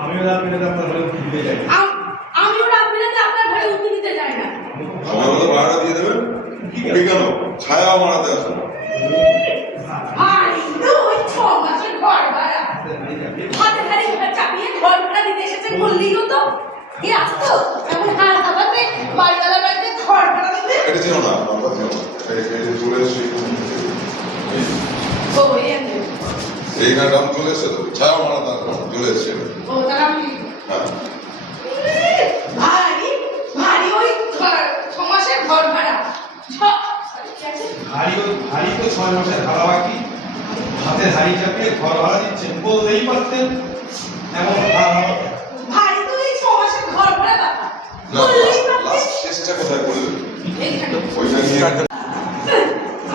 আমিও রাত বিরাতে আপনার ঘরে উঠে দিতে যাই। আমিও রাত বিরাতে আপনার ঘরে উঠে দিতে যাই না। আমার মতো ভাড়া দিয়ে দেবেন কেন? ছায়া মারাতে আসুন। ভাই তো ওই 6 মাসের ঘর ভাড়া হাতে ধারে চাপিয়ে ঘর ভাড়া দিতে এসেছে বললেই হতো। এ আসতো এমন হাত হাতে বাড়িওয়ালা বাড়িতে ঘর ভাড়া দিতে। এটা ছিল না, আমরা ছিল না। এই চলে এসেছি। ও এনে এইখানে দাম চলে এসেছে তো, ছায়া মারাতে আসুন চলে এসেছে। ও তারা আমি হ্যাঁ ভাই ভাই ওই 6 মাসের ঘর ভাড়া হাড়ি তো 6 মাসের ভাড়া বাকি, হাতে হাড়ি চাপিয়ে ঘর ভাড়া দিচ্ছেন, বলতেই পারতেন এমন ভাই তো এই 6 মাসের ঘর ভাড়া দাও না, লাস্ট শেষটা কোথায় করলেন? এইখানে ওইখানে নিয়ে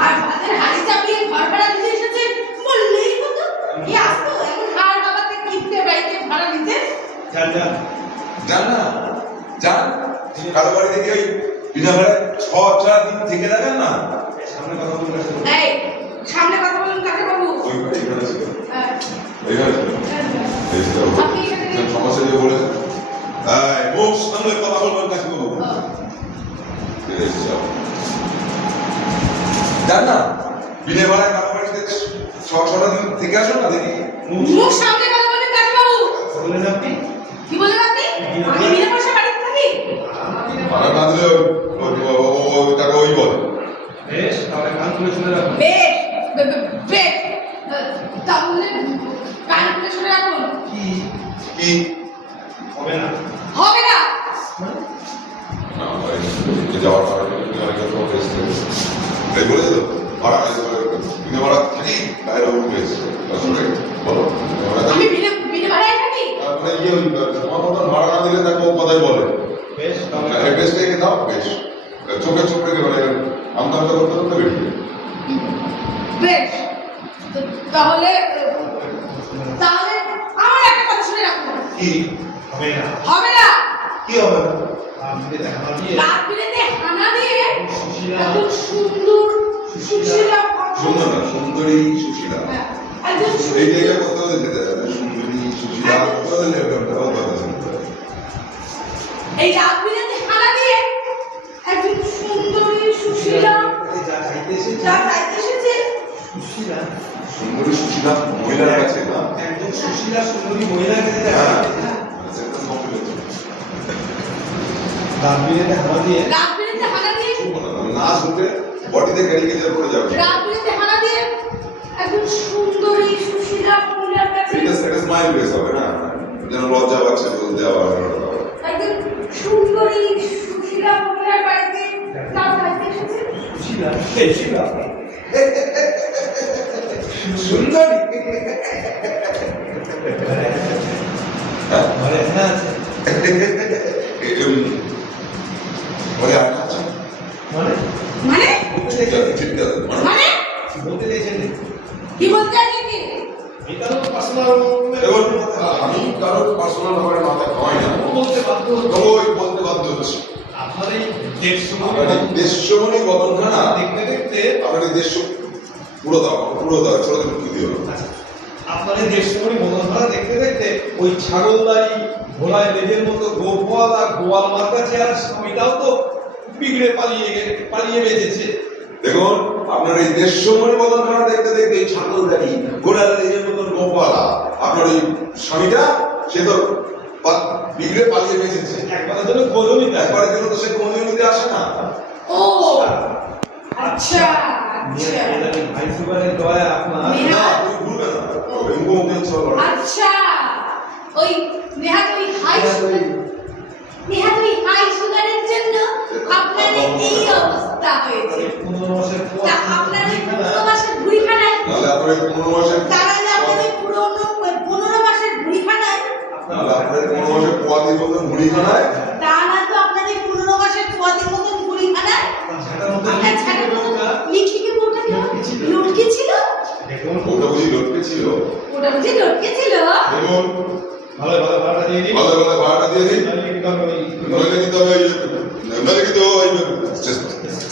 আর হাতে হাড়ি চাপিয়ে ঘর ভাড়া দিতে এসেছে বললেই হতো। কি আসতো এমন হাড় বাবাতে কিনতে বাইতে ভাড়া দিতে। যান যান যান না, যান কারো বাড়ি থেকে ওই বিনা ভাড়ায় 6-4 দিন থেকে যাবেন না। সামনে কথা বলতে আসলে এই সামনে কথা বলুন কাকে বাবু। ওই এইখানে ছিল, হ্যাঁ এইখানে ছিল। এই ছিল। আপনি এখানে সমস্যা যে বলেছেন, এই মুখ সামনে কথা বলবেন কাছে বাবু। ঠিক আছে, যাও। যান না, বিনা ভাড়ায় কারো বাড়ি থেকে 6-6টা দিন থেকে আসুন না দেখি। মুখ সামনে কথা বলবেন কাকে বাবু। বললেন আপনি কি বলেন আপনি? আমি বিনা পয়সা বাড়িতে থাকি। ভাড়া না দিলে টাকা ওই বলে। বেশ, তাহলে কান খুলে শুনে রাখুন। বেশ বেশ তাহলে কান খুলে শুনে রাখুন। কি কি হবে না? হবে না। না ভাই, যাওয়ার কারণে অনেক রকম টেস্ট এই বলেছে তো ভাড়া বিনা ভাড়া থাকি বাইরে উঠে এসছে বলো আমি বিনা ভাড়ায় থাকি। মানে ইয়ে ওই তোমার মতন ভাড়া না দিলে তাকে ও কথাই বলে বেশ, তাহলে অ্যাড্রেস থেকে দাও। বেশ, চোখে চোখ রেখে মানে আমতা আমতা করতে করতে বেরিয়ে বেশ তাহলে তাহলে আমার একটা কথা শুনে রাখুন। কি হবে না? হবে না। কি হবে না? আপনি দেখা দিয়ে রাত বিরেতে হানা দিয়ে সুশীলা এত সুন্দর সুশীলা সুন্দর না, সুন্দরী সুশীলা একজন এই জায়গা করতে হলে যেতে হবে। সুন্দরী সুশীলা করতে হলে এই রাত বিরেতে হানা দিয়ে একজন সুন্দরী সুশীলা যা চাইতে এসেছে যা চাইতে এসেছে সুশীলা, সুন্দরী সুশীলা মহিলার কাছে না। একজন সুশীলা সুন্দরী মহিলার কাছে হ্যাঁ রাত বিরেতে হানা দিয়ে রাত বিরেতে হানা দিয়ে না শুনতে বডিতে ক্যারিকেচার করে যাবে। রাত বিরেতে হানা দিয়ে একজন সুন্দরী সুশীলা মহিলার কাছে এটা স্মাইল বেস হবে না, যেন লজ্জা পাচ্ছে বলতে আবার একজন সুন্দরী সুশীলা মহিলার বাড়িতে তার চাইতে এসেছে। সুশীলা সুশীলা সুন্দরী ঘরে হানা আছে বলে আয়না আছে মানে মানে ঠিক আছে ঠিক আছে মানে বলতে চাইছেন কি বলতে চাইছেন কি? এটা তো পার্সোনাল দেখুন আমি কারোর পার্সোনাল ব্যাপারে মাথা খাওয়াই না, বলতে বাধ্য তবুই বলতে বাধ্য হচ্ছে। আপনার এই দেড়শো আপনার এই দেশমণি বদনখানা দেখতে দেখতে আপনার এই দেশ পুরো দাও ছোট ছোট কি দিও আপনার এই দেড়শো মনোধারা দেখতে দেখতে ওই ছাগলদারি ঘোড়ায় লেজের মতো গোপালা গোয়াল মার কাছে আর স্বামীটাও তো বিগড়ে পালিয়ে বেঁচেছে। দেখুন আপনার এই দেশমণি বদনখানা দেখতে দেখতে ছাগলদারি ঘোড়ার লেজের মতন গোপালা আপনার এই স্বামীটা সে তো বিগড়ে পালিয়ে বেঁচেছে। একবারের জন্য খোঁজও নিতে একবারের জন্য তো সে কোনোদিন নিতে আসে না। ও আচ্ছা আচ্ছা ভাই সুগারের দয়া আপনার না তুমি ভুলবে না, মুখোমুখি হচ্ছে আবার। আচ্ছা ওই নেহাত ওই হাই সুগারের জন্য আপনার এই অবস্থা হয়েছে। 15 মাসের পর তা আপনার ওই 15 মাসের ভুঁড়িখানায় নাহলে আপনার এই 15 মাসের তাহলে আপনার ওই পুরনো 15 মাসের ভুঁড়িখানায় নাহলে আপনার এই 15 মাসের পোয়াতির মতন মুড়িখানায় তা না তো আপনার এই 15 মাসের পোয়াতির মতন ভুঁড়িখানায় ঝাঁটার মতো আপনার ছাড়ার মতো লিখিকে মোটা লটকে ছিল। দেখুন ওটা বুঝি লটকে ছিল। ওটা বুঝি লটকে ছিল। দেখুন ভালো ভাড়াটা দিয়ে দিন, ভালো ভাড়াটা দিয়ে দিন, নইলে কিন্তু আমি ওই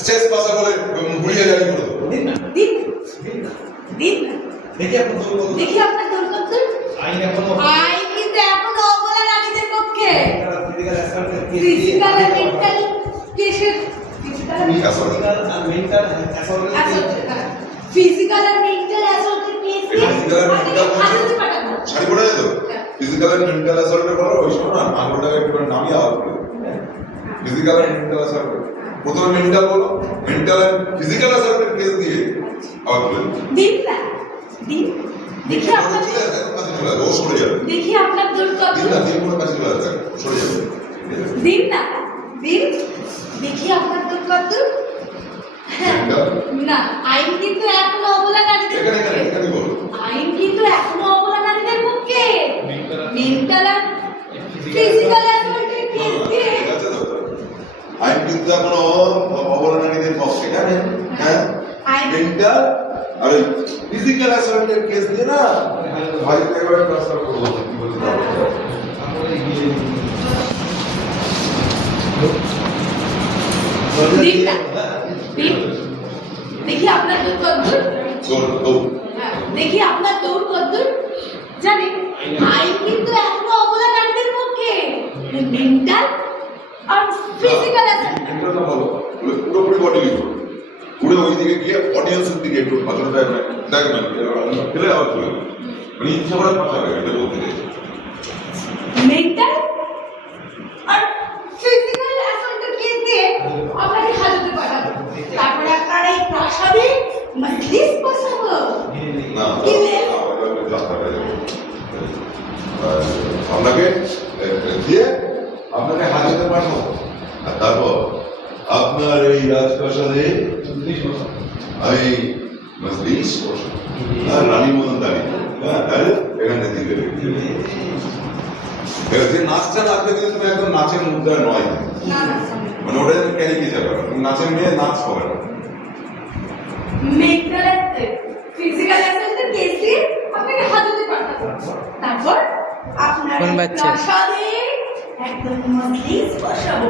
শেষ পাশা করে ঘুরিয়ে জারি করে দেবো। দিন না দিন দিন না দিন দেখি আপনার দেখি আপনার দৌড় আইন এখনো আইন কিন্তু এখনো ফিজিক্যাল আর মেন্টাল অ্যাসল্টের কেস শাড়ি পরে যেত ফিজিক্যাল এন্ড মেন্টাল অ্যাসল্টের বলো ওই সময় না আঙুলটাকে একটু নামিয়ে আওয়াজ করে ফিজিক্যাল এন্ড মেন্টাল অ্যাসল্ট প্রথমে মেন্টাল বলো মেন্টাল এন্ড ফিজিক্যাল অ্যাসল্টের কেস দিয়ে আওয়াজ করে দিন না দিন দেখি আপনার ও সরে যাবে দেখি আপনার দূর কত দিন না দিন কোনো কাছে চলে যাবে সরে যাবে দিন না দিন দেখি আপনার দূর কত না আইন কিন্তু এখনো অবলা নারীদের এখানে বলো আইন কিন্তু এখনো অবলা নারীদের পক্ষে মেন্টাল আর ফিজিক্যাল অ্যাসল্টের কেস দিয়ে ঠিক আছে তো আইন কিন্তু এখনো অবলম্বনীদের পক্ষে জানেন হ্যাঁ মেন্টাল আর ফিজিক্যাল অ্যাসল্টের কেস দিয়ে না ভাই এবারে ট্রান্সফার করবো কি বলতে দিন না দিন দেখি আপনার দূর কত দেখি আপনার দৌড় কদ্দূর জানেন আইন কিন্তু এখনো অবলা নারীদের পক্ষে মেন্টাল আর ফিজিক্যাল মেন্টাল না বলো পুরোপুরি বডি লিখো পুরো ওই দিকে গিয়ে অডিয়েন্সের দিকে একটু নজরটা দেখবেন ফেলে আবার চলে মানে ইচ্ছা করে কথা হবে এটা বলতে চাইছি মেন্টাল আর ফিজিক্যাল অ্যাসল্টের কেস দিয়ে আপনাকে হাজতে পাঠাবো তারপরে আপনার এই প্রাসাদে মজলিস বসাবো না কি রে? আপনাকে দিয়ে আপনাকে হাজতে পাঠাবো আর তারপর আপনার এই রাজপ্রাসাদে আমি মজলিস বসাবো আর রানী মতন দাঁড়িয়ে তাহলে এখানে দিকে যে নাচটা নাচবে কিন্তু তুমি একদম নাচের মুদ্রা নয় না না মানে ওটা ক্যারি কি যাবে তুমি নাচের মেয়ে নাচ হবে না মেন্টাল ফিজিক্যাল অ্যাসল্টের কেস দিয়ে আপনাকে হাজতে পাঠাবো তারপর আপনার কোন এই বাচ্চা? প্রাসাদে একদম মজলিস বসাবো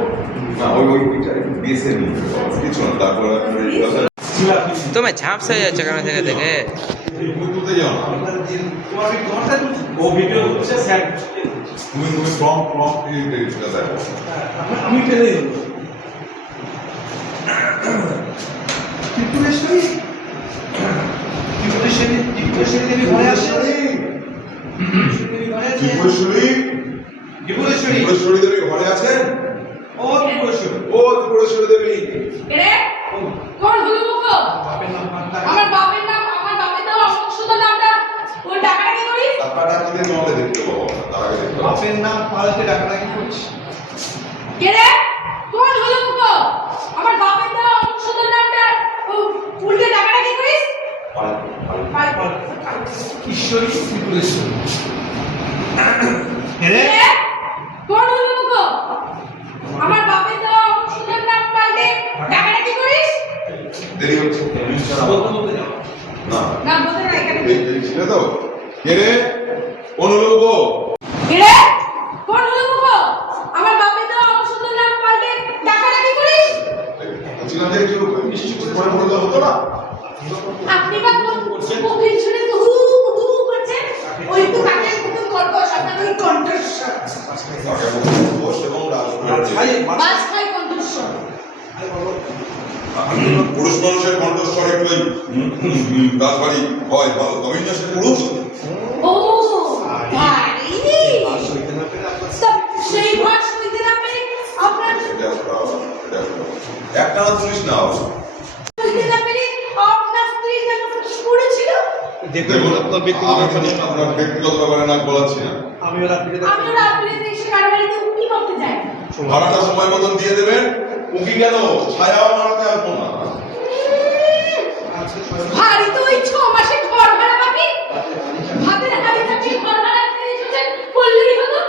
না ওইটা একটু বেছে নিই কিছু না তারপর আপনার এই কথা তোমার ঝাপসা হয়ে যাচ্ছে কেন থেকে দেখে তুলতে যাও না ও ভিডিও করছে স্যার তুমি ফর্ম এটা দেখো আমি টেনে দেব ত্রিপুরেশ্বরী দেবী ঘরে আসছে ত্রিপুরেশ্বরী ত্রিপুরেশ্বরী ত্রিপুরেশ্বরী দেবী ঘরে আছেন ও ত্রিপুরেশ্বরী ও ত্রিপুরেশ্বরী দেবী এরে কোন হলো মুখ বাপের নাম পান্তা আমার বাপের দেওয়া অমুক সুন্দর নামটা ওই টাকাটা কি করিস টাকাটা কি দিয়ে মহলে দেখতে পাবো তার আগে দেখতে পাবো বাপের নাম পাল্টে ডাকাডাকি করছে কে রে কোন হলো মুখ আমার বাপের দেওয়া অমুক সুন্দর নামটা উল্টে টাকাটা কি করিস ঈশ্বরী ত্রিপুরেশ্বরী কে কোন হলো মুখ আমার বাপের দেওয়া অমুক সুন্দর নাম পাল্টে টাকাটা কি করিস দেরি হচ্ছে বলতে যাও না না বলতে না এখানে দেরি ছিল তো কে রে কোন লোক কে রে কোন হলো মুখ আমার বাপের দেওয়া অমুক সুন্দর নাম পাল্টে টাকাটা কি করিস ছিলাম যে একটু মিষ্টি করে মনে করলে হতো না আপনি বা কোন কোকিল শুনে তো হু হু করছেন ওই তো কাকে একটু কর্কশ আপনার ওই কণ্ঠস্বর তাকে বস এবং বাস খাই কণ্ঠস্বর পুরুষ মানুষের কণ্ঠস্বর একটু রাজবাড়ি হয় ভালো তবেই না সে পুরুষ ও ভারী সব সেই ভাষ হইতে না পেরে আপনার একটা না তুলিস না হইতে না পেরে আপনার স্ত্রী যেন পড়েছিল দেখুন আপনার ব্যক্তিগত ব্যাপার নিয়ে আপনার ব্যক্তিগত ব্যাপারে নাক বলাচ্ছি না আমিও রাত্রিতে আমিও রাত্রিতে এসে কারো বাড়িতে উকি করতে যাই ভাড়াটা সময় মতন দিয়ে দেবেন উকি কেন ছায়াও মারাতে আসবো না ভারী তো ওই 6 মাসে ঘর ভাড়া বাকি ভাতের হাড়ি চাপিয়ে ঘর ভাড়া দিয়ে এসেছেন বললেই হতো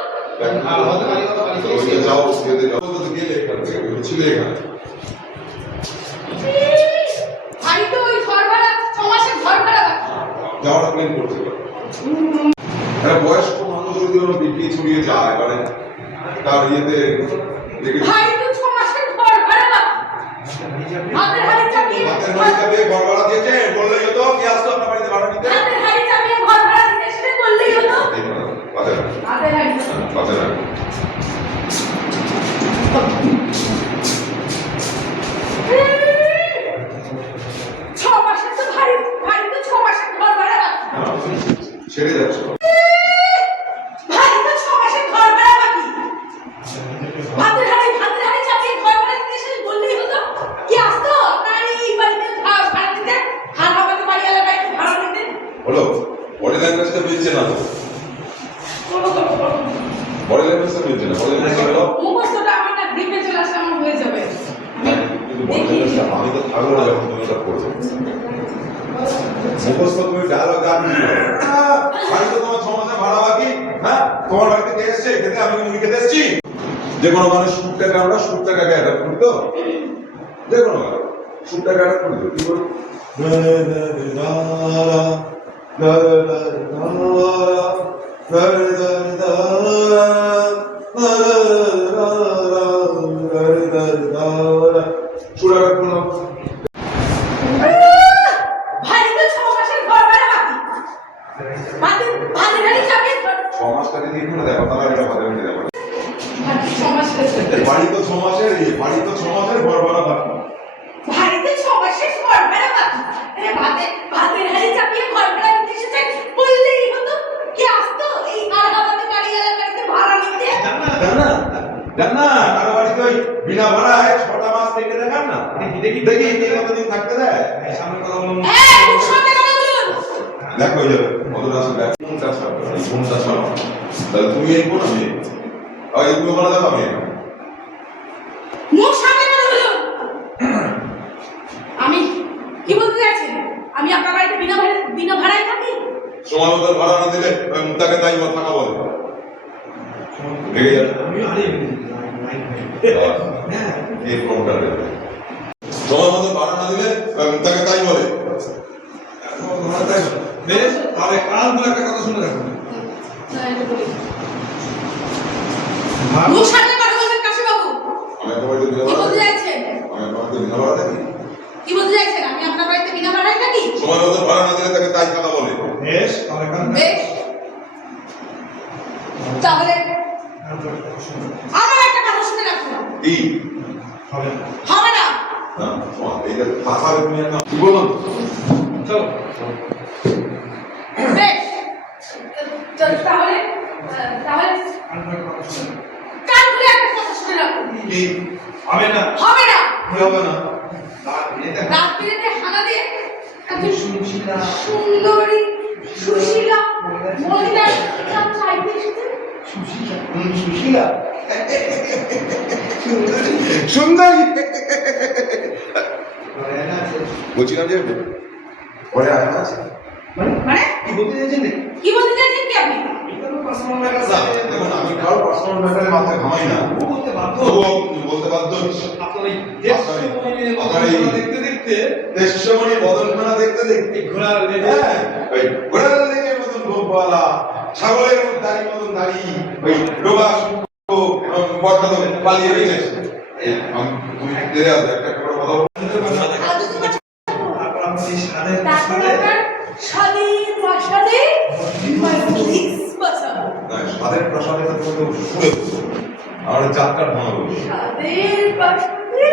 যাও দিয়ে যাও তো গেলে এখান থেকে ছিল এখানে ভারী তো ওই ঘর ভাড়া 6 মাসে ঘর ভাড়া বাকি যাওয়াটা প্ল্যান করতে পারে একটা বয়স্ক মানুষ যদি ওরা বিপিয়ে ছড়িয়ে যায় মানে তার ইয়েতে দেখে ভারী তো 6 মাসে ঘর ভাড়া বাকি ভাতের হাড়ি চাপিয়ে হাতের বাড়ি যাবে ঘর ভাড়া দিয়েছে বললেই হতো কি আসতো আপনার বাড়িতে ভাড়া নিতে হাতের হাড়ি চাপিয়ে ঘর ভাড়া দিতে এসেছেন বললেই হতো হাতের হাতের হাড়ি হাতের এই না বলে গেল মুখস্থটা আমার না গ্রিপে চলে আসলে আমার হয়ে যাবে কিন্তু আমি তো থাকবো না যখন তুমি ওটা করবে মুখস্থ তুমি ডায়লগ গান বাড়ি তো তোমার 6 মাসে ভাড়া বাকি হ্যাঁ তোমার বাড়িতে কে এসছে খেতে আমি মুড়ি খেতে এসছি যে কোনো মানুষ সুটটাকে আমরা সুটটাকে অ্যাডাপ্ট করি তো যে কোনো সুটটাকে অ্যাডাপ্ট করি তো কি বলি সুরাটা করলাম ভারী তো 6 মাসের ঘর ভাড়া বাকি ভাতে ভাতে চাপিয়ে 6 মাস টাকা দিয়ে কোনো দেখো তাহলে এটা ভালো হয়ে যাবে ভারী 6 মাস হয়েছে বাড়ি তো 6 মাসের বাড়ি তো 6 মাসের ঘর ভাড়া বাকি ভারীতে 6 মাসের ঘর ভাড়া বাকি আরে ভাতে ভারী চাপিয়ে ঘর ভাড়া দিতে এসেছে বললেই হতো কি আসতো এই আলাহাবাদে বাড়ি বাড়িতে ভাড়া নিতে জানা কারো বাড়িতে ওই বিনা ভাড়ায় 6টা মাস থেকে দেখান না দেখি কতদিন থাকতে দেয় সামনে কথা বলুন মুখ সামনে কথা বলুন দেখো ওই যাবে কতটা আসবে কোনটা সব তাহলে তুমি এই কোন আমি ওই তুমি বলা যাবে আমি মুখ সামনে কথা বলুন আমি কি বলতে যাচ্ছেন আমি আপনার বাড়িতে বিনা ভাড়ায় থাকি সময় মতো ভাড়া না দিলে তাকে তাই মত থাকা বলে রেগে যাবে আমি হারিয়ে এই ফর্মটা সময় মতো ভাড়া না দিলে তাকে তাই বলে বেশ তাহলে কাল বলে একটা কথা শুনে রাখুন মুখ সামনে কথা বলবেন কাশীবাবু আমি একটা বাড়িতে বিনা কি ভাড়া বলতে থাকি যাচ্ছেন আমি একটা বাড়িতে বিনা ভাড়া থাকি কি বলতে যাচ্ছেন আমি আপনার বাড়িতে বিনা ভাড়ায় থাকি সময় মতো ভাড়া না দিলে তাকে তাই কথা বলে বেশ তাহলে কাল বেশ তাহলে আমার একটা কথা শুনে রাখুন কি হবে হবে না না এই যে ভাষা তুমি একটা কি বলুন চলো বেশ তাহলে তাহলে কান খুলে একটা কথা শুনে রাখুন কি হবে না হবে না কি হবে না রাত্রিতে হানা দিয়ে একজন সুন্দরী সুশীলা মহিলার নাম চাইতে এসেছে সুশীলা সুন্দরী বলছিলাম যে পরে আয়না আছে মানে কি বলতে চাইছেন কি বলতে চাইছেন কি আপনি এটা তো পার্সোনাল ম্যাটার না, দেখুন আমি কারো পার্সোনাল ম্যাটারে মাথায় ঘামাই না ও বলতে বাধ্য তবুও বলতে বাধ্য হচ্ছি। আপনার এই দেশমণি দেখতে দেখতে দেশমণি বদনখানা দেখতে দেখতে এই ঘোড়ার লেগে হ্যাঁ ওই ঘোড়ার লেগের মতন গোপওয়ালা ছাগলের মতন দাড়ি মতন দাড়ি ওই ডোবা বর্তমান পালিয়ে গেছে তুমি দেরে আসবে একটা করে কথা বলবো তারপর আপনি এই সাদের তারপর আপনার স্বাধীন ভাষাতে মজলিস বসাবো না সাদের প্রসাদে তো শুনে আর যাত্রার ভাঙা বলি স্বাধীন ভাষাতে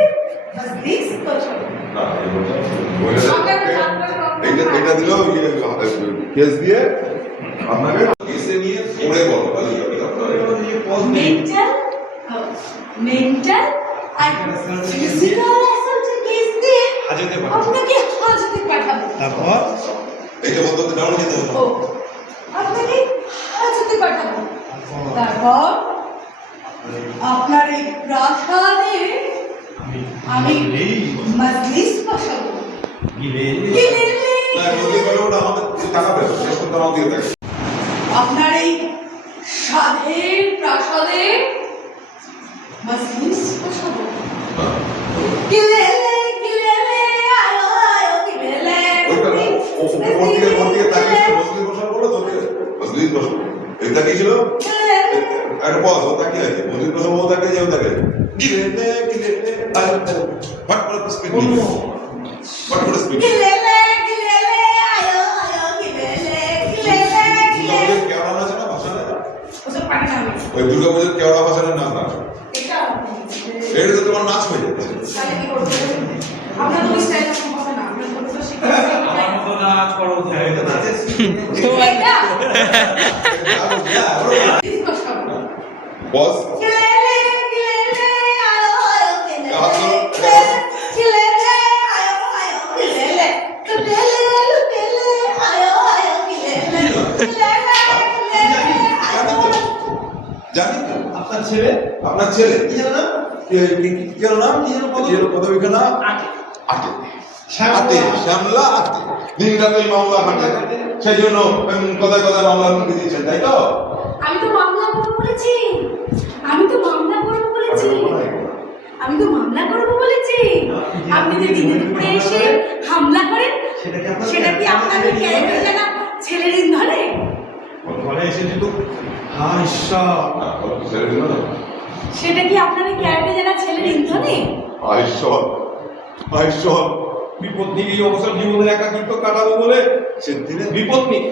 মজলিস বসাবো না এটা দিলেও কেস দিয়ে আপনাকে কেসে নিয়ে পড়ে বলো পালিয়ে যাবে মেন্টাল আর ফিজিক্যাল অ্যাসাল্ট কেস দিয়ে হাজতে পাঠাবো। আপনাকে হাজতে পাঠাবো তারপর এই যে বলতে ডাউন যেতে হবে ও আপনাকে হাজতে পাঠাবো তারপর আপনার এই প্রাসাদে আমি মজলিস বসাবো গিলে না বলতে পারো ওটা আমাদের টাকা পেবে শেষ করতে আমাদের দিয়ে থাকে আপনার এই সাধের প্রাসাদে মজলিস বসাবো কিলেলে কিলেলে আয়ো আয়ো কিলেলে ওর দিকে তাকিয়ে মজলিস বসার বলো তো মজলিস বসো এই তাকিয়ে ছিল একটা পজ ও তাকিয়ে আছে মজলিস বসাবো ও তাকিয়ে যাও তাকে গিলে ফট করে স্পিড নিয়ে ফট করে স্পিড কিলেলে কিলেলে আয়ো আয়ো কিলেলে কিলেলে কিলেলে কেওড়া নাচ না ভাষা না ওসব পারি না আমি ওই দুর্গাপূজার কেওড়া ভাষার নাচ না এটা এটা তো তোমার নাচ হয়ে যাচ্ছে তাহলে কি করতে আমরা তো স্টাইল সম্ভব না আমরা তো শিখতে আমার মতো নাচ করো এটা নাচের এটা বস কিলেলে কিলেলে আয়ো আয়ো কিলেলে কিলেলে আয়ো আয়ো কিলেলে কিলেলে কিলেলে আয়ো আয়ো কিলেলে কিলেলে কিলেলে আয়ো জানি তো আপনার ছেলে আপনার ছেলে কি জানো না? কি যেন নাম কি যেন পদবীকে নাম আটে। আটে শ্যামলা। আটে শ্যামলা আটে দিন রাত ওই মামলা হাঁটে সেই জন্য কথায় কথায় মামলা মুখে দিয়েছেন তাই তো আমি তো মামলা করবো বলেছি। আমি তো মামলা করবো বলেছি। আমি তো মামলা করবো বলেছি। আপনি যে দিনের উপরে এসে হামলা করেন, সেটা কি আপনাদের ক্যারেক্টার জানা ছেলের ইন্ধনে? ঘরে এসেছি তো হ্যাঁ ঈশ্বর ছেড়ে দিল না সেটা কি আপনাদের ক্যারেক্টার জানা ছেলের ইন্ধনে? আইশ্বর আইশ্বর বিপদ নিয়ে এই অবসর জীবনের একাকিত্ব কাটাবো বলে সেদিনে বিপদ নিয়ে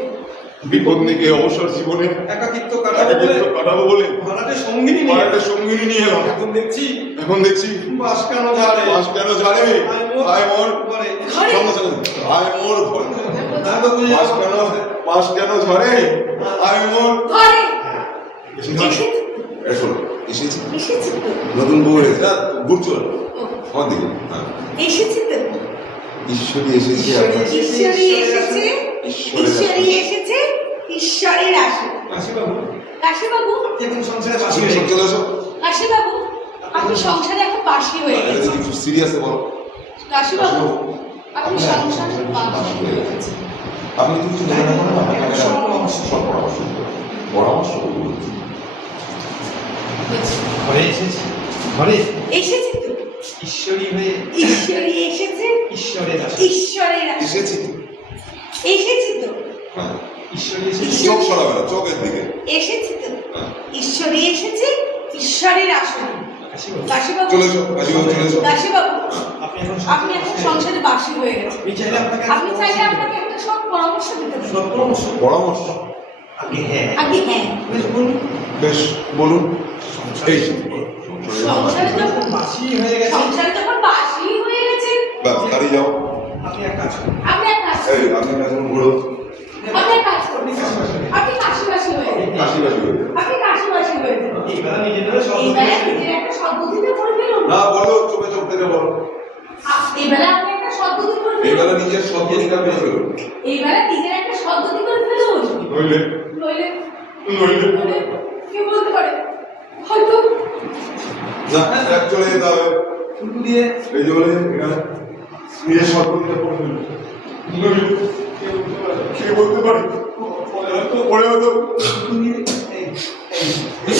বিপদ থেকে অবসর জীবনে একাকিত্ব কাটাবো বলে কাটাবো বলে ভাড়াটে সঙ্গিনী নিয়ে পাড়াতে সঙ্গিনী নিয়ে এলাম এখন দেখছি বাস কেন ঝাড়ে বাস কেন ঝাড়ে আয় মোর ঘরে সঙ্গে সঙ্গে আয় মোর ঘরে আমি তো বুঝে বাস কেন ঝাড়ে আয় মোর ঘরে এসেছি এসেছি এসেছি তো। নতুন বউ হয়েছে না বুঝছো আমার দিকে হ্যাঁ এসেছি তো। ঈশ্বরী এসেছি আপনার ঈশ্বরী এসেছে, ঈশ্বরী এসেছে, ঈশ্বরের আসে। কাশিবাবু কাশীবাবু, এখন সংসারে বাসি আসুন, হয়ে সব চলে আসো কাশীবাবু, আপনি সংসারে এখন বাসী হয়ে গেছেন। কিছু সিরিয়াসে বলো কাশীবাবু, আপনি সংসারে বাসী হয়ে গেছেন। আপনি তো কিছু মনে না করেন আপনাকে সব পরামর্শ দিতে পরামর্শ করবো ঘরে এসেছি ঘরে এসেছি তো। ঈশ্বরী হয়ে ঈশ্বরী এসেছে, ঈশ্বরের আসে ঈশ্বরের আসে। এসেছি তো এসেছি তো। হ্যাঁ ঈশ্বরী এসেছে চোখ সরাবে না চোখের দিকে এসেছি তো। হ্যাঁ ঈশ্বরী এসেছে, ঈশ্বরের আসনে। কাশিবাবু কাশীবাবু, চলে এসো কাশিবাবু চলে এসো কাশীবাবু, আপনি এখন আপনি এখন সংসারে বাসী হয়ে গেছেন। আমি চাইলে আপনাকে আপনি চাইলে আপনাকে একটা সব পরামর্শ দিতে পারি। সব পরামর্শ পরামর্শ আপনি হ্যাঁ আগে হ্যাঁ, বেশ বলুন বেশ বলুন এই সংসারে যখন বাসি হয়ে গেছে সংসারে যখন বাসী হয়ে গেছেন, বাস গাড়ি যাও আপনি এক কাজ করুন আপনি এক কাজ এই করুন। আপনি এখন ঘুরো আপনি এক কাজ করুন। আপনি কাশীবাসী হয়ে যান। কাশিবাসী হয়ে যাও। আপনি কাশীবাসী হয়ে যান। এইবার নিজেদের সব এইবারে নিজের একটা সদ্বুদ্ধিতে করে ফেলুন। না বলো চোখে চোখ থেকে বলো এইবারে আপনি একটা সদ্বুদ্ধি করে এইবেলা ফেলুন। নিজের সব অধিকার পেয়ে ফেলুন এইবারে নিজের একটা সদ্বুদ্ধি করে ফেলুন। নইলে নইলে নইলে নইলে কে বলতে পারে? হয়তো না এক চলে যেতে হবে ফুলকু দিয়ে এই যে বলে এখানে নিজের সব অধিকার করে ফেলুন নইলে কে বলতে পারে পরে হয়তো ফুলকু দিয়ে এই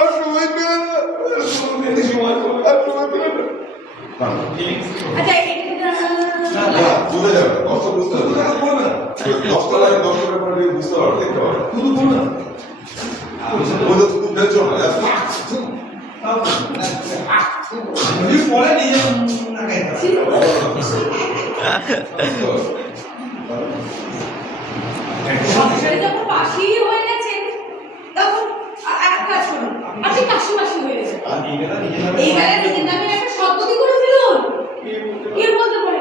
আর সময় পেলে না আর সময় পেলে না আচ্ছা না বুঝে যাবে কষ্ট বুঝতে হবে কথা বলবে না 10টা লাইন 10 টাকা করে দিয়ে বুঝতে পারবে দেখতে পারবে শুধু বলবে না ওই তো শুধু ফেলছো না পরে নিজে নাকাই সংসারে যখন বাসী হয়ে গেছেন, তখন এক কাজ করুন, আপনি কাশীবাসী হয়ে গেছেন। এইবারে নিজের নামে একটা সদ্বুদ্ধি করে ফেলুন। কে বলতে পারে?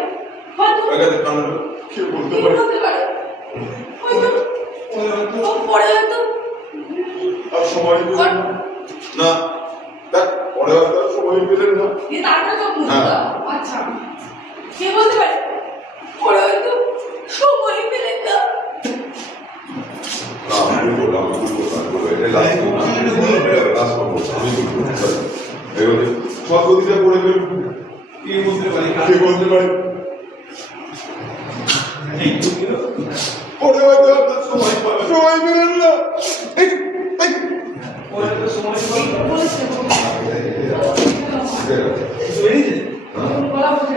হয়তো এটাতে কারণ কে বলতে কে পারে বলতে পারে? হয়তো পরে হয়তো আর সময় পেলে না দেখ পরে হয়তো আর সময় পেলেন না দিয়ে তারপরে যখন হ্যাঁ। আচ্ছা কে বলতে পারে? পরে হয়তো সময় পেলেন না। আমি বলবো এটা লাস্ট আমি এবারে সব গতিটা পড়ে গেল কে বলতে পারে কে বলতে পারে এই দুঃখিত পরে হয়তো আপনার সময় পাবে সময় পেলেন না পরে তো সময় পাবে বলেছে বেরিয়েছে বলা বলতে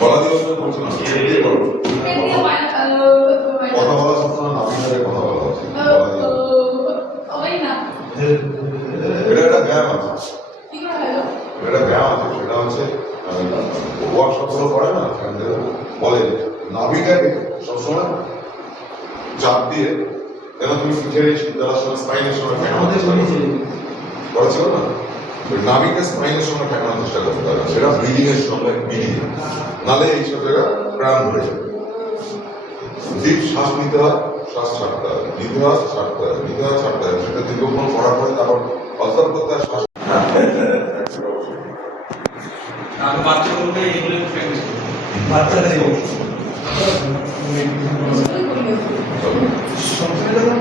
বলা দিবস বলছে না এই করো কথা বলা সত্ত্বেও না আমি কথা বলা হচ্ছে ওই না এটা একটা ব্যায়াম আছে কি করে হলো? একটা ব্যায়াম আছে সেটা হচ্ছে ওয়ার্কশপ গুলো করে না বলে নাভিকাকে সবসময় চাপ দিয়ে কেন তুমি পিঠের যারা সময় স্পাইনের সময় আমাদের করেছিল না ওই নাভিকা স্পাইনের সময় ঠেকানোর চেষ্টা করতে হবে সেটা ব্রিদিং এর সময় ব্রিদিং নালে এইসব জায়গা প্রাণ ধরে যাবে ডিপ শ্বাস নিতে হয় শ্বাস ছাড়তে হয় নিতে হয় ছাড়তে হয় নিতে হয় ছাড়তে হয় সেটা দীর্ঘক্ষণ করার পরে তারপর অবজার্ভ করতে হয় শ্বাস বাচ্চাগুলোকে এগুলো প্র্যাকটিস করতে বাচ্চাদের সংসারে যখন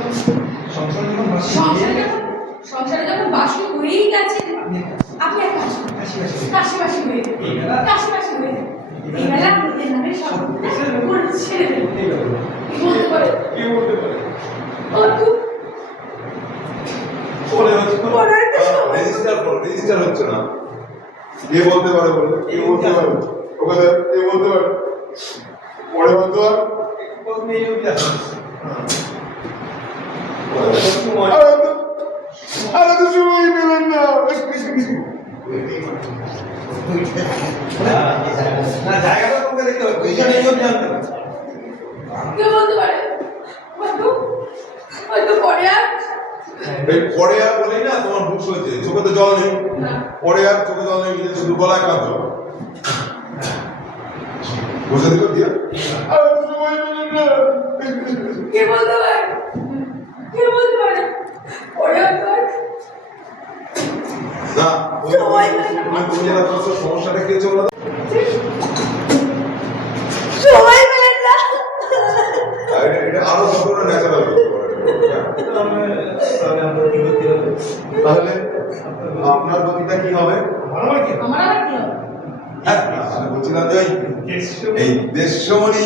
সংসারে যখন আপনি এক কাজ করুন, কাশিবাসী হয়ে যান, কাশিবাসী হয়ে যান। এই বেলা নিজের নামে শপথটা করে ছেড়ে দেবেন। কি বলতে পারে? রেজিস্টার হচ্ছে না। কে বলতে পারে বলে? কে বলতে পারে? ওকে কে বলতে পারে? পরে বলতে পারে? আরে তো সময় পেলেন না। জায়গাটা তোকে দেখতে হবে, ওইখানে এই অবধি আনতে হবে। কে বলতে পারে? হয়তো পরে আর এই পরে আর বলেই না তোমার বুক হয়েছে, চোখে তো জল নেই। পরে আর চোখে জল নেই, নিজে শুধু গলায় কাঁদছ। বুঝে দিল দিয়া? আরে তো সময় পেলেন না। কে বলতে পারে? কে বলতে পারে? পরে হয়তো আর না, তুমি যেটা করছো সমস্যাটা কি হচ্ছে বলো তো? সময় পেলেন না। এটা আরো সম্পূর্ণ ন্যাচারাল। তাহলে আপনার গতিটা কি হবে? আমার আবার কি হবে? হ্যাঁ, আমি বলছিলাম যে এই দেশমণি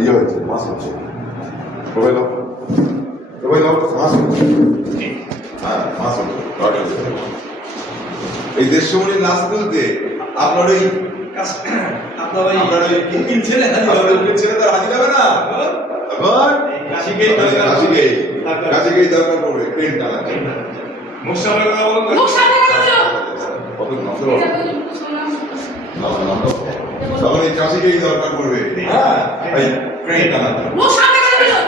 ইয়ে হয়েছে, মাস হচ্ছে। সবাই লোক মাস হচ্ছে। হ্যাঁ, মাস হচ্ছে। এই দেশমণি লাস্ট তুলতে আপনার ওই উকিল ছেলে তার হাজির হবে না? এখন কাশিকেই দরকার পড়বে ট্রেন টানাতে। মুখ সামনে কথা বলো। কত নম্বর? তখন এই কাশিকেই দরকার পড়বে। হ্যাঁ, এই ট্রেন টানাতে। মুখ সামনে কথা বলো।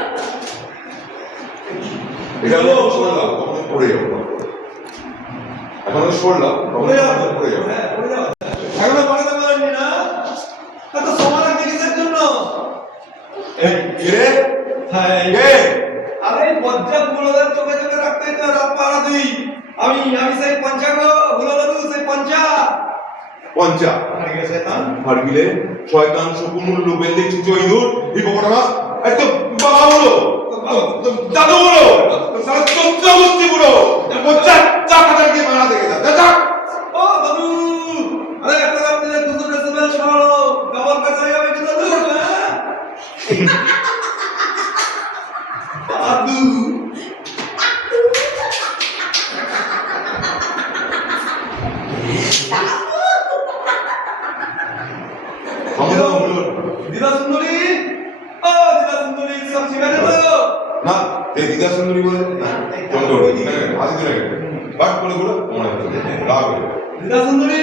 এটা হলো সরলাম, তখন পড়ে যাবো। এখন সরলাম, তখন পড়ে যাবো। এখনো বাড়াতে পারেননি না? তা তো সময় লাগবে কিসের জন্য? এই কে? হ্যাঁ, কে? আরে বজ্জাত বুড়োদের চোখে চোখে রাখতেই তো রাত পাড়া দিই। আমি সেই পঞ্চাগো বুড়ো সেই পঞ্চা। পঞ্চা আর গেছে শয়তান। হারগিলে শয়তান শকুনুল লোবেলে চুচো ইঁদুর হিপোপটামাস একদম বাবা বলো দাদু বলো সারা চোদ্দ গোষ্ঠী বুড়ো পঞ্চা চা কাটার গিয়ে মারা দেখে যা ও দাদু, আরে একটা রাত দিলে দুটো ডেসিবেল সরো। গাওয়ার কাছে যাবে কি দাদু? হ্যাঁ? দাদু সমাধান হলো দিদা সুন্দরী, ও দিদা সুন্দরী, সব ঠিক আছে তো? না এই দিদা সুন্দরী বলে চন্দ্র হাসি ধরে বাট করে গুলো মনে হচ্ছে রাগ হয়ে দিদা সুন্দরী,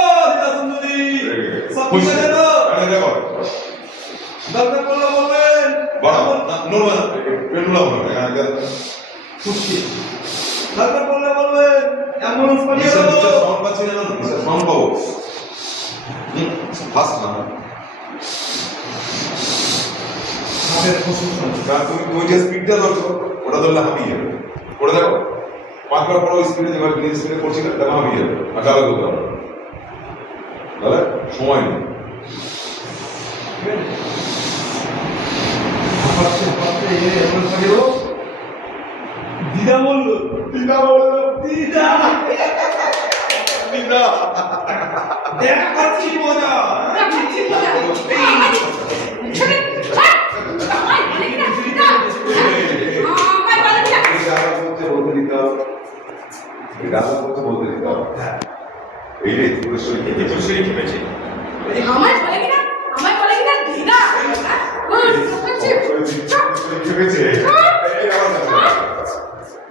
ও দিদা সুন্দরী, সব ঠিক আছে তো? দেখো দরকার পড়লে বলবেন। বড় না নড়বে না পেটুলা বলবে খুশি। দরকার পড়লে বলবেন। অ্যাম্বুলেন্স পাঠিয়ে নিশ্চয় দেবো। সাউন্ড পাচ্ছি না নিশ্চয় সাউন্ড পাবো ফাস্ট না তুমি যে স্পিডটা ধরছো ওটা ধরলে হাঁপিয়ে যাবে ওটা দেখো 5 বার পরে স্পিডে যেভাবে নিজের স্পিডে করছিলে দেখো হাঁপিয়ে যাবে আর চালা করতে হবে তাহলে সময় নেই দিদা বললো, দিদা বললো দিদা দিদা দেখ পাচ্ছি মজা। বলতে দিতে হবে এই রে তুই খেপেছে আমায় বলে কিনা দিদা খেপেছে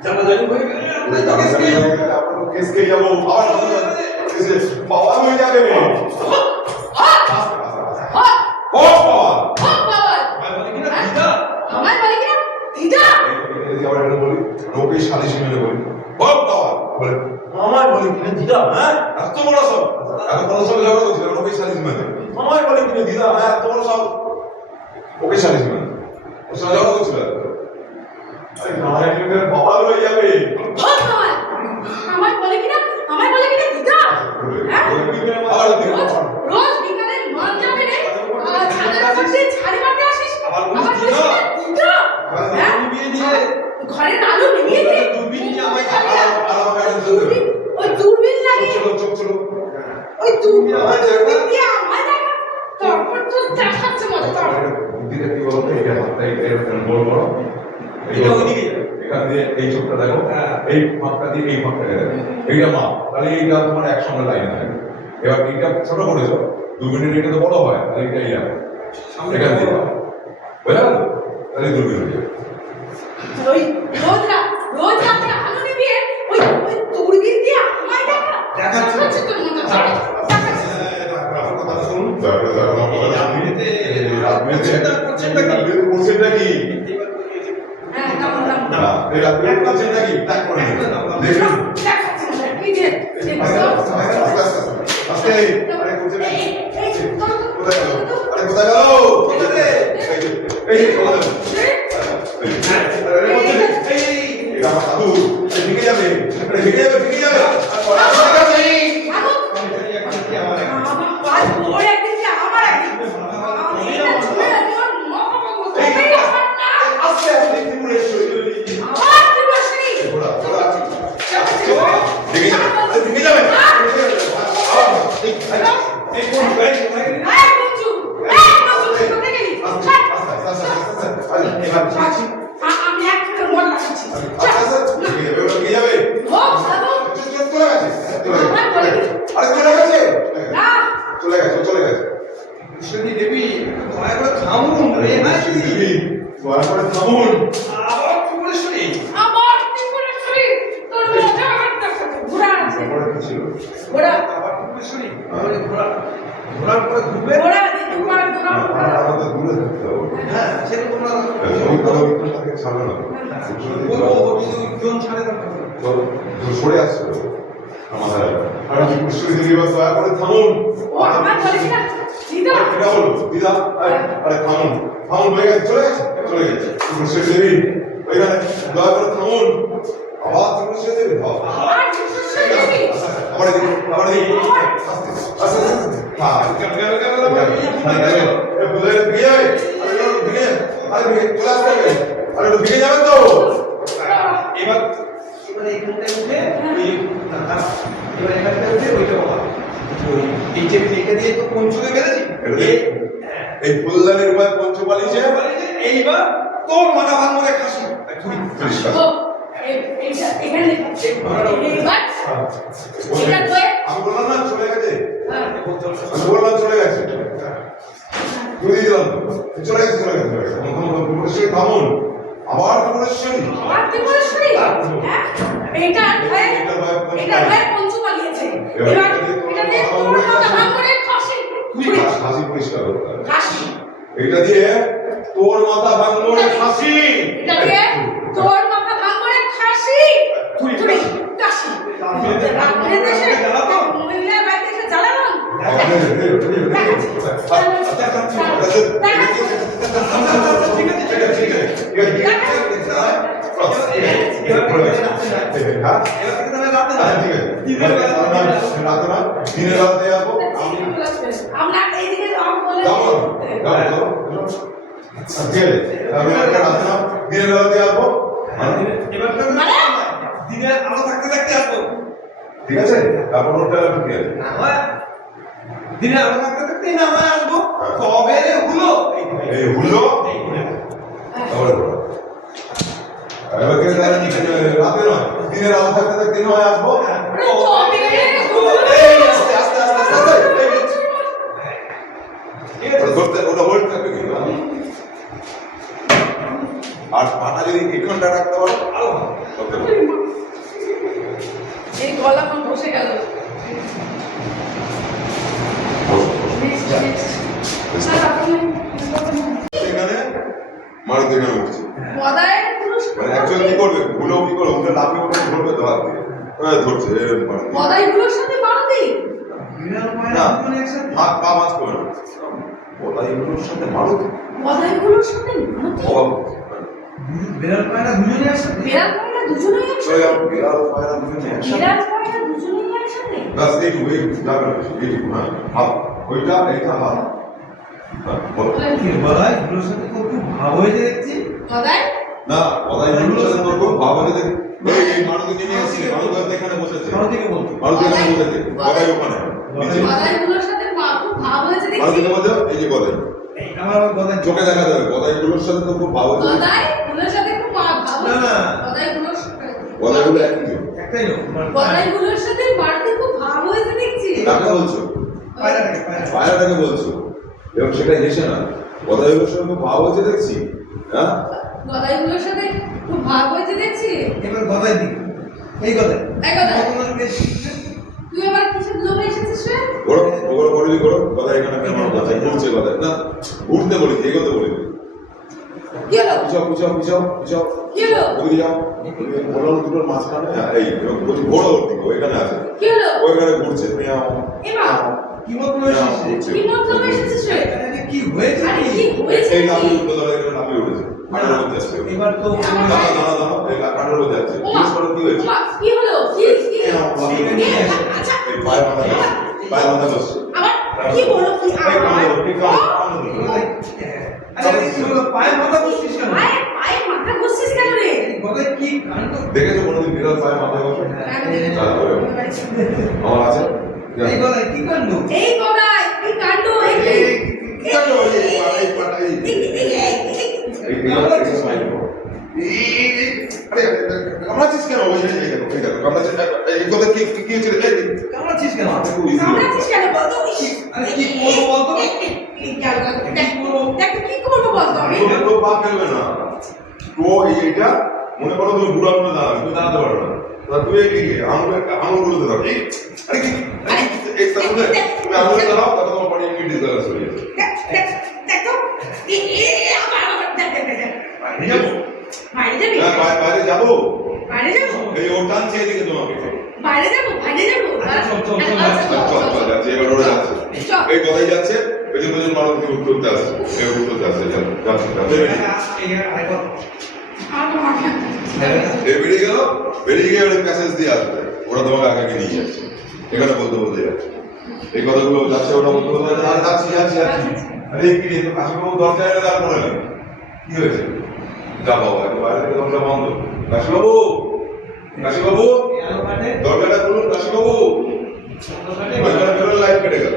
জানাজানি হয়ে গেলে আমরা তো কেস নিয়ে যাবো। কেসকে যাবো বাবা হয়ে যাবে আমায় বলে কিনা দিদা লোকে সালিশ মিলে বলি বলে আমার বলে কিনা দিদা, হ্যাঁ? এত বড় সব এত বড় সব ঝগড়া করছিল লোকে সালিশ মিলে আমার বলে কিনা দিদা, হ্যাঁ? এত বড় সব ওকে সালিশ মিলে ওর সাথে ঝগড়া করছিল আরে নারায়ণের বাবা হয়ে যাবে আমায় বলে কিনা দিদা হ্যাঁ? আবার রোজ বিকালে মান যাবে রে ছাদের কাছে ছাড়ি মারতে আসিস আবার আবার বলিস বলিস দিদা? দিদা হ্যাঁ? বিয়ে দিয়ে ঘরের আলো নিভিয়ে দিয়ে দূরবীন নিয়ে আমায় যাবি না? দূরবীন দিয়ে আমায় দেখা, তারপর তো দেখাচ্ছে মজা, তারপর বুদ্ধিটা কি বলতো, এটা হাতটা এরকম বড় বড়, এটা ওইদিকে যাবে। এখান দিয়ে এই চোখটা দেখো, এই ফাঁকটা দিয়ে এই ফাঁকটা দেখো, এইটা মা, তাহলে এইটা তোমার একসঙ্গে লাইনে থাকবে। এবার এইটা ছোট করেছো, 2 মিনিট এটা তো বড় হয়, তাহলে এটা এই যাবে এখান দিয়ে, বুঝলা? তাহলে 2 মিনিট হয়ে যাবে। ওই রোজ রাতে আলো নিভিয়ে ওই দূরবীন দিয়ে আমায় দেখা, দেখাচ্ছে তোর মতো দেখাচ্ছে। কথা শুনুন, তারপরে করছেনটা কি? হ্যাঁ কেমন নাম না, এই রাত্রে করছেনটা কি? তাক করে নিন। দেখুন। দেখাচ্ছে মজা, কি যে আস্তে, আরে করছেনটা কি? কোথায় গেল? আরে কোথায় গেল? এই যে, কোথায় গেল? আরে করছেন, এটা আমার দাদু, ঢেকে যাবে, ঢেকে যাবে। আজ ওর একদিন কি আমার একদিন এটা ছুঁয়ে আমার মাথা ভাঙবো, তবেই আমার না আস্তে আস্তে একটু ঘুরে এসো, আমার দিবসী ঘোরা, ঢেকে যাবে, ঢেকে যাবে। এই কোন ভাই কোথায় গেলি? বঞ্জু কোথায় গেলি? আমি একটা মন রাখছি ও সাধু না কৃষ্ণজি দেবী দয়া করে থামুন রে নাকি আবার ত্রিপুরেশ্বরী আমার ত্রিপুরেশ্বরী তোর মজা করতে ঘোরা আছে ঘোরা আবার ত্রিপুরেশ্বরী ঘোরার পরে ঘুরবে ঘোরা তোমার ঘোরা হ্যাঁ সেটা তোমরা জন ছাড়ে সরে আসছে আমাদের আরে কৃষ্ণ দেবী বা দয়া করে থামুন। ও আমার বলে কি না দিদা এটা হলো দিদা, আরে থামুন হয়ে গেছে, চলে গেছে কৃষ্ণ দেবী ওইখানে, দয়া করে থামুন। আবার কৃষ্ণ দেবী আমার ত্রিপুরেশ্বরী আবার দিকে আস্তে হ্যাঁ দিকে যাবে, চলে আসতে হবে, আরে দিকে যাবে তো। এবার এখানটায় উঠে ওই এবার এখানটায় উঠে ওইটা বলা ওই এই যে লেখা দিয়ে তো পঞ্চুকে বেঁধেছি এই ফুলদানির উপায় পঞ্চপালিছে এইবার তোর মাথা ভাঙবো খাসি ও এখানে এইবার এটা তো আমি বললাম না চলে গেছে, হ্যাঁ আমি বললাম চলে গেছে, দুই দিলাম চলে গেছে থামুন। আবার ত্রিপুরেশ্বরী আমার ত্রিপুরেশ্বরী হ্যাঁ এইটা ভয়ে পঞ্চু পালিয়েছে এবার এটা দিয়ে তোর মাথা ভাঙ করে খাসি হাসি পরিষ্কার করতে হবে। খাসি এটা দিয়ে তোর মাথা ভাঙবো ফাঁসি, এটা দিয়ে তোর মাথা ভাঙ করে খাসি তুই খাসি রাত্রে দেশে মহিলার বাড়িতে এসে জ্বালালাম দিনের রাতে আসবো আমরা এইদিকে বলে দিনের রাতে আসবো, দিনের আলো থাকতে থাকতে আসবো ঠিক আছে, তারপর ওটা ঠিক আছে। না হয় দিনে আলো থাকতে থাকতেই না হয় আসবো কবে রে হলো এই হুলো এবার কে জানে রাতে নয়, দিনের আলো থাকতে থাকতে নয় আসবো। আস্তে আস্তে আস্তে আস্তে ধরতে ওটা হোল্ড থাকবে কিন্তু আর পাটা যদি 1 ঘন্টা রাখতে পারো আরো ভালো। এই গলা আমার বসে গেল এখানে মারুতি এখানে উঠছে, মদায়ের পুরুষ মানে অ্যাকচুয়ালি কি করবে, ভুলো কি করবে, উঠে লাফিয়ে উঠে ধরবে তো হাত দিয়ে, ধরছে মারুতি মদাইগুলোর সাথে মারতি না হাত পা মাছ করে না, ওটা এগুলোর সাথে মারুতি মদাইগুলোর সাথে মারতি অভাব বেরাল পায়রা দুজনে একসাথে বিড়াল পায়রা দুজনেই চলে একসাথে যাও বিড়াল পায়রা দুজনে একসাথে বিড়াল পায়রা দুজনেই একসাথে বাস এইটুকু যাবে এইটুকু হ্যাঁ হাত ওইটা এইটা হাত বলো বলাই গুলোর সাথে তো খুব ভাব হয়ে দেখছি মদাই না ওটাই এগুলোর সাথে তোর খুব ভাব হয়ে এই মারুতি নিয়ে এসেছি, মারুতি এখানে বসেছে, ভারতীয় বলতো মারুতি এখানে বসেছে, ওটাই ওখানে নিচে গদাইগুলোর সাথে খুব ভাব হয়েছে আর দেখছি। দিকে বলছো এই যে গদাই আমার গদাই চোখে দেখা যাবে গদাইগুলোর সাথে তো খুব ভাব হয়েছে গদাইগুলোর সাথে খুব ভাব না, হয়েছে। না। গদাইগুলোর সাথে গদাইগুলো একই তো একটাই লোক গদাইগুলোর সাথে মারতে খুব ভাব হয়েছে দেখছি। কাকে বলছো পায়রাটাকে পায়রাটাকে বলছো এবং সেটা হেসে না গদাইগুলোর সঙ্গে খুব ভাব হয়েছে দেখছি হ্যাঁ গদাইগুলোর সাথে খুব ভাব হয়েছে দেখছি। এবার গদাই দিক এই গদাই এই গদাই। কত বেশি তুই আবার কিসের লোভে এসেছিস রে? ঘোরো ওগুলো বলি ঘোরো গদাই এখানে কেমন আছে ঘুরছে গদাই না ঘুরতে বলি এগোতে বলি কি হলো? পিছাও পিছাও পিছাও পিছাও কি হলো? ওদিকে যাও ঘোড়ার দুটোর মাঝখানে এই বলছি ঘোড়া ওর দিকে ওইখানে আছে কি হলো? ওইখানে ঘুরছে মেয়াও এমা কি মতলব এসেছিস কি মতলব এসেছিস রে? এখানে কি হয়েছে আরে কি কি হয়েছে এই কি? নামে উঠতে ধরে এখানে নামে উঠেছে কাটার মধ্যে আসছে এবার তো দাঁড়া দাঁড়া দাঁড়া এই কাটার মধ্যে আছে ওমা, জিজ্ঞেস করো কি হয়েছে ওমা, কি হলো? কি কি? আচ্ছা, এই পায়ের মাথা পায়ের মাথা বসছে আবার কি বলো কি? এই কামড় ঠিক কামড় আরে কি হলো পায়ে মাথা বসছিস কেন পায়ে পায়ে মাথা ঘষছিস কেন রে? গদাই কি কাণ্ড দেখেছো কোনোদিন বিড়াল পায়ে মাথা বসে আমার আছে এই গদাই কি কাণ্ড এই গদাই কি কাণ্ড এই কি কাণ্ড এই পাটাই কামড়াচ্ছিস কেন ওই দেখো কামড়াচ্ছিস এই কথা কি কি হয়েছিল কামড়াচ্ছিস কেন খুব ইজি কামড়াচ্ছিস কেন বলতো? আরে কি করবো বলতো কি করবো বলতো আমি? তো পা ফেলবে না তো এইটা মনে করো তুমি বুড়া মনে দাঁড়াবে তুমি দাঁড়াতে পারো না তা তুই এগিয়ে আঙুলগুলোতে দাও এই আরে কি এই সামনে তুমি আঙুলে দাঁড়াও তাহলে তোমার বডি এমনি ডিসব্যালেন্স হয়ে যাবে দেখো আবার বাইরে যাবো বাইরে যাবি? হ্যাঁ বাইরে যাবো বাইরে যাবো? এই ও টানছে এদিকে তোমাকে বাইরে যাবো? বাইরে যাবো? চল, চল, চল, আচ্ছা, চল চল যাচ্ছে এবার ওরা যাচ্ছে চল। এই কথাই যাচ্ছে পেছন পেছন মানুষ উঠতে আসছে এই উঠতে আসছে যাচ্ছে এই আইকন এই বেরিয়ে গিয়ে ওরা প্যাসেজ দিয়ে আসবে ওরা তোমাকে আগে নিয়ে যাচ্ছে এখানে বলতে বলতে যাচ্ছে এই কথাগুলো যাচ্ছে ওরা বলতে বলতে যাচ্ছে, আরে যাচ্ছি যাচ্ছি যাচ্ছি আরে কি রে তো কাশিবাবু দরজা এনে দাঁড় করে নেই কি হয়েছে যা বাবা একটু বাইরে থেকে দরজা বন্ধ কাশিবাবু কাশিবাবু এই আলো কাটে দরজাটা খুলুন কাশিবাবু আলো কাটে ওইখানে বেরোলে লাইট কেটে গেল